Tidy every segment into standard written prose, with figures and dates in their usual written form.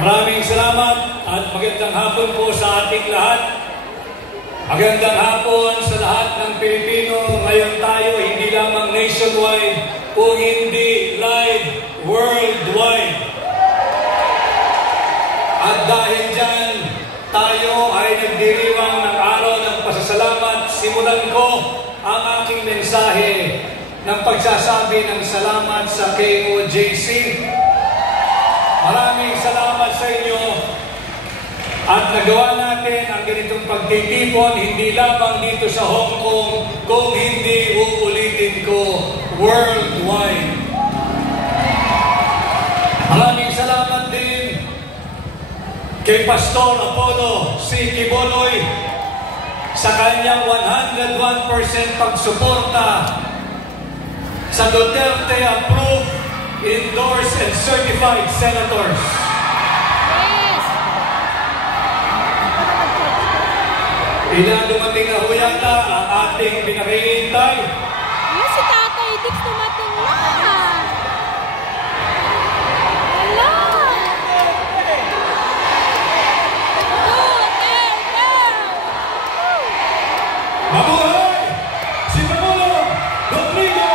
Maraming salamat at magandang hapon po sa ating lahat. Magandang hapon sa lahat ng Pilipino. Ngayon tayo hindi lamang nationwide, kung hindi live worldwide. At dahil dyan, tayo ay nagdiriwang ng araw ng pasasalamat. Simulan ko ang aking mensahe ng pagsasabi ng salamat sa KOJC. Maraming salamat sa inyo at nagawa natin ang ganitong pagtitipon hindi lamang dito sa Hong Kong, kung hindi uulitin ko worldwide. Maraming salamat din kay Pastor Apollo C. Quiboloy sa kanyang 101% pagsuporta sa Duterte approved, endorsed and certified senators. Yes. Dumating na ho yata ang ating pinakihintay. Yes, si Tatay Dix dumating na. Hello. Mabuhay si Pangulong Rodrigo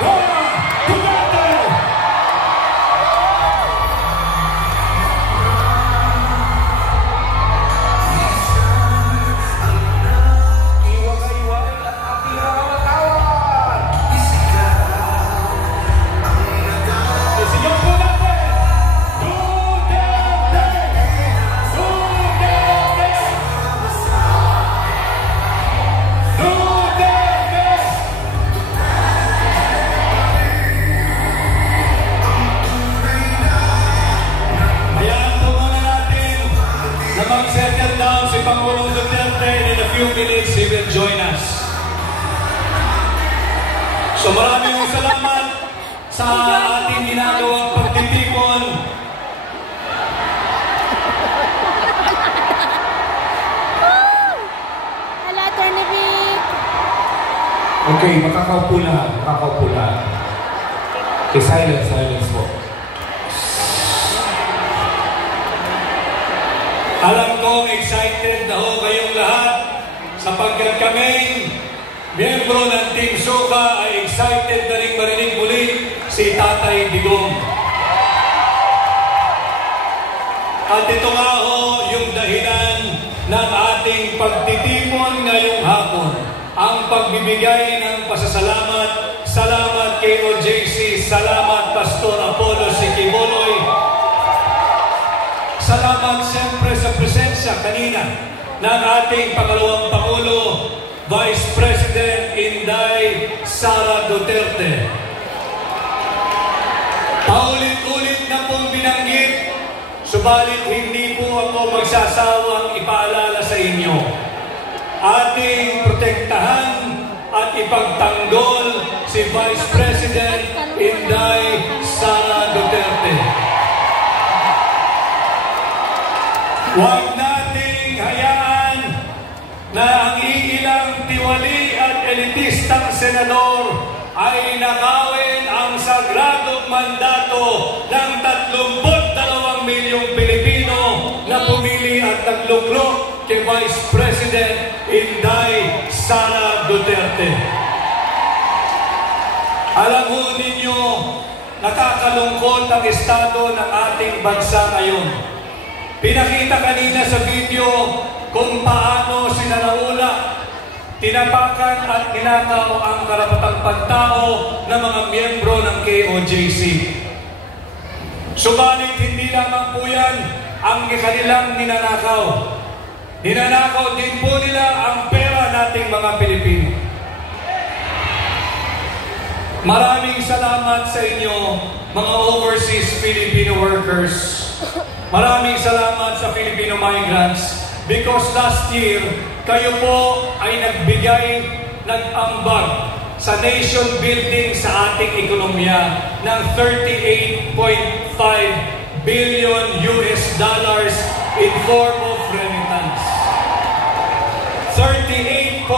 Roa Duterte! Settle down si Pangulong Duterte, and in a few minutes he will join us. So maraming salamat sa ating ginagawang pagtitipon. Hello, Attorney Vic. Okay, makakaupo lahat. Okay, silence po. Alam kong excited na ho kayong lahat sapagkat kaming miyembro ng Team Suga ay excited na rin marinig muli si Tatay Digong. At ito nga ho yung dahilan ng ating pagtitipon ngayong hapon. Ang pagbibigay ng pasasalamat. Salamat KOJC, salamat Pastor Apollo C. Quiboloy. Salamat siyempre sa presensya kanina ng ating pangalawang Pangulo, Vice President Inday Sara Duterte. Paulit-ulit na pong binanggit, subalit hindi po ako magsasawang ipaalala sa inyo. Ating protektahan at ipagtanggol si Vice President Inday Sara Duterte. Huwag nating hayaan na ang iilang tiwali at elitistang senador ay nakawin ang sagradong mandato ng 32 milyong Pilipino na pumili at nagluklok kay Vice President Inday Sara Duterte. Alam mo ninyo, nakakalungkot ang estado ng ating bansa ngayon. Pinakita kanina sa video kung paano sinalaula, tinapakan at ninakaw ang karapatang pantao ng mga miyembro ng KOJC. Subalit hindi lamang po yan ang kanilang ninanakaw. Ninanakaw din po nila ang pera nating mga Pilipino. Maraming salamat sa inyo, mga overseas Filipino workers. Maraming salamat sa Filipino migrants because last year, kayo po ay nag-ambag sa nation building sa ating ekonomiya ng $38.5 billion in form of remittance. $38.5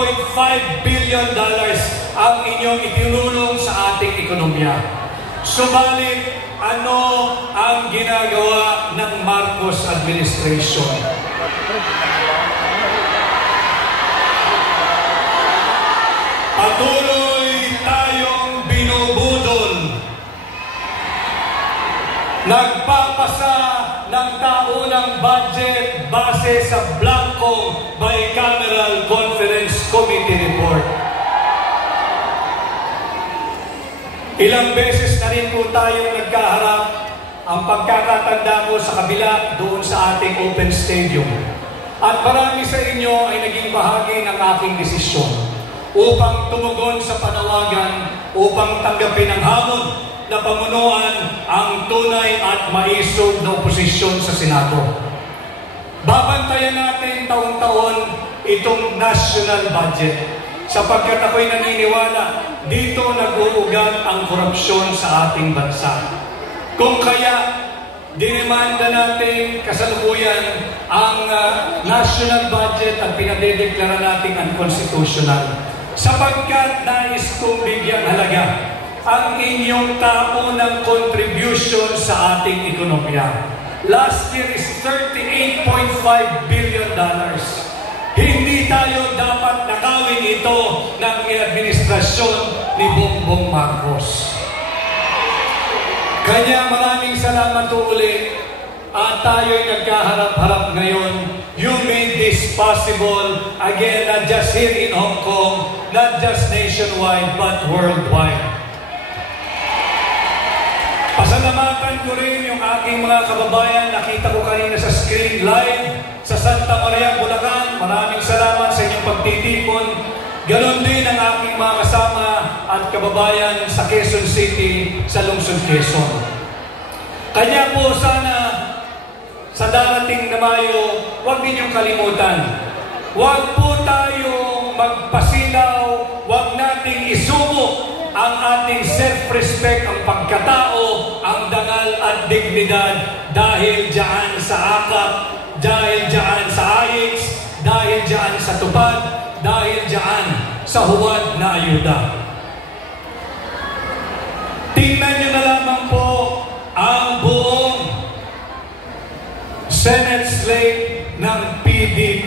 billion ang inyong itinulong sa ating ekonomiya. Subalit, ano ang ginagawa ng Marcos administration. Patuloy tayong binubudol. Nagpapasa ng taunang budget base sa blankong Bicameral Conference Committee report. Ilang beses na rin po tayong nagkaharap. Ang pagkakatanda ko sa kabila doon sa ating open stadium. At marami sa inyo ay naging bahagi ng aking desisyon upang tumugon sa panawagan, upang tanggapin ang hamon na pamunuan ang tunay at maisog na oposisyon sa Senado. Babantayan natin taon-taon itong national budget sapagkat ako'y naniniwala dito nag-uugat ang korupsyon sa ating bansa. Kung kaya, dinemanda natin kasalukuyan ang national budget at pinadedeklara natin unconstitutional sapagkat nais kong bigyang halaga ang inyong taunang contribution sa ating ekonomiya. Last year is $38.5 billion. Hindi tayo dapat nakawin ito ng administrasyon ni Bongbong Marcos. Kanya maraming salamat ulit at tayo'y nagkaharap-harap ngayon. You made this possible, again, not just here in Hong Kong, not just nationwide, but worldwide. Pasalamatan ko rin yung aking mga kababayan. Nakita ko kanina sa screen live sa Santa Maria, Bulacan. Maraming salamat sa inyong pagtitipon. Ganon din ang aking mga kasama at kababayan sa Quezon City, sa Lungsod Quezon. Kanya po sana sa darating na Mayo, huwag ninyong kalimutan. Huwag po tayong magpasilaw, huwag nating isumo ang ating self-respect, ang pagkatao, ang dangal at dignidad dahil dyan sa akap, dahil dyan sa ayits, dahil dyan sa tupad, dahil dyan sa huwad na ayuda. Tingnan nyo na lamang po ang buong Senate slate ng PDP.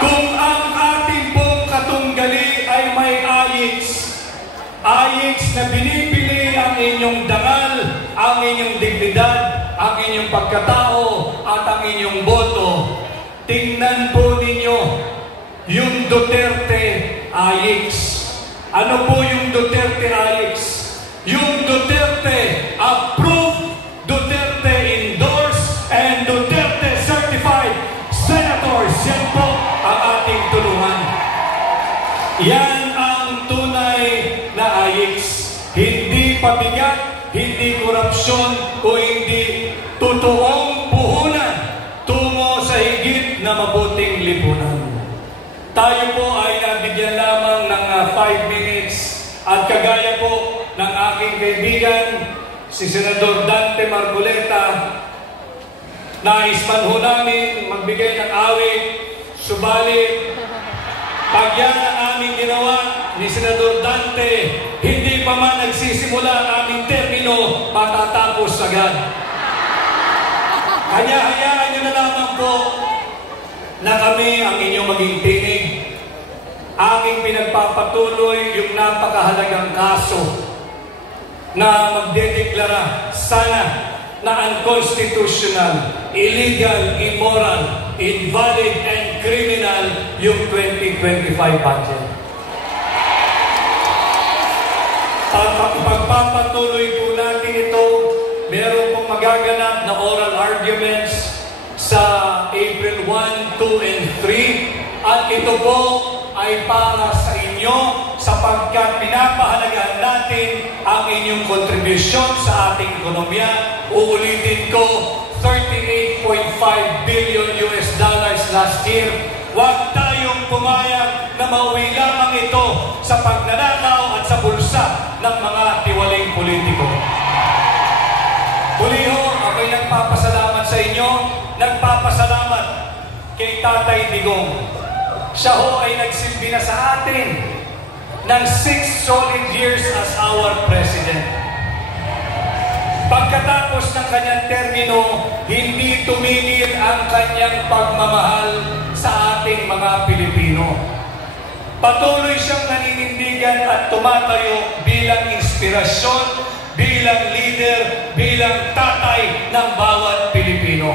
Kung ang ating pong katunggali ay may ayits na binibili ang inyong dangal, ang inyong dignidad, ang inyong pagkatao, at ang inyong boto, tingnan po ninyo yung Duterte ayits. Ano po yung Duterte ayits? Yung Duterte approved, Duterte endorsed, and Duterte certified senators. Yan po ang ating tulungan. Yan ang tunay na ayits. Hindi pabigat, hindi korupsyon, o hindi totoong puhunan tungo sa higit na mabuting lipunan. Tayo po ay nabigyan lamang ng 5 minutes at kagaya po ng aking kaibigan, si Senador Dante Marcoleta, nais man ho namin magbigay ng awit, subalit pag yan ang aming ginawa ni Senador Dante, hindi pa man nagsisimula ang aming termino, matatapos agad. Kaya hayaan nyo na lamang po na kami ang inyong maging tinig. Aking pinagpapatuloy yung napakahalagang kaso na magdedeklara sana na unconstitutional, illegal, immoral, invalid, and criminal yung 2025 budget. Pagpapatuloy po natin ito, meron pong magaganap na oral arguments sa April 1, 2, and 3. At ito po ay para sa inyo sapagkat pinapahalagahan natin ang inyong kontribusyon sa ating ekonomiya. Uulitin ko, $38.5 billion last year. Huwag tayong pumayag na mauwi lamang ito sa pagnanakaw at sa bulsa ng mga tiwaling politiko. Muli ho, ako'y nagpapasalamat sa inyo, nagpapasalamat kay Tatay Digong. Siya ho ay nagsilbi na sa atin ng 6 solid years as our President. Pagkatapos ng kanyang termino, hindi tumigil ang kanyang pagmamahal sa ating mga Pilipino. Patuloy siyang naninindigan at tumatayo bilang inspirasyon, bilang leader, bilang tatay ng bawat Pilipino.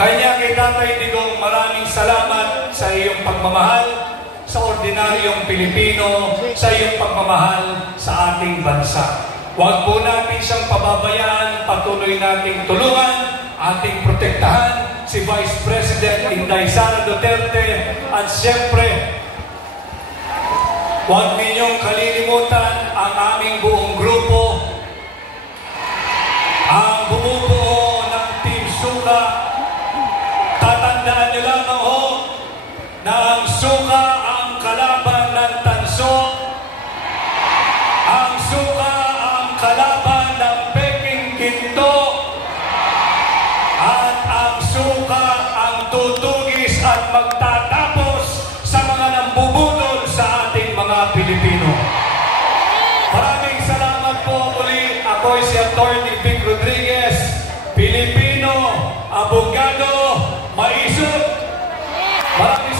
Kanya kay Tatay Digong, maraming salamat sa iyong pagmamahal sa ordinaryong Pilipino, sa iyong pagmamahal sa ating bansa. Huwag po natin siyang pababayaan, patuloy nating tulungan, ating protektahan si Vice President Inday Sara Duterte at siyempre, huwag ninyong kalilimutan ang aming buong grupo, ang bumubuo ng Team Suka. Tatandaan niyo lamang ho na ang suka ang kalaban ng tanso, ang suka ang kalaban ng peking ginto, at ang suka ang tutugis at magtatapos sa mga nambubudol sa ating mga Pilipino. Maraming salamat po muli. Ako si Atty. Vic Rodriguez, Pilipino, abogado, maisip. Maraming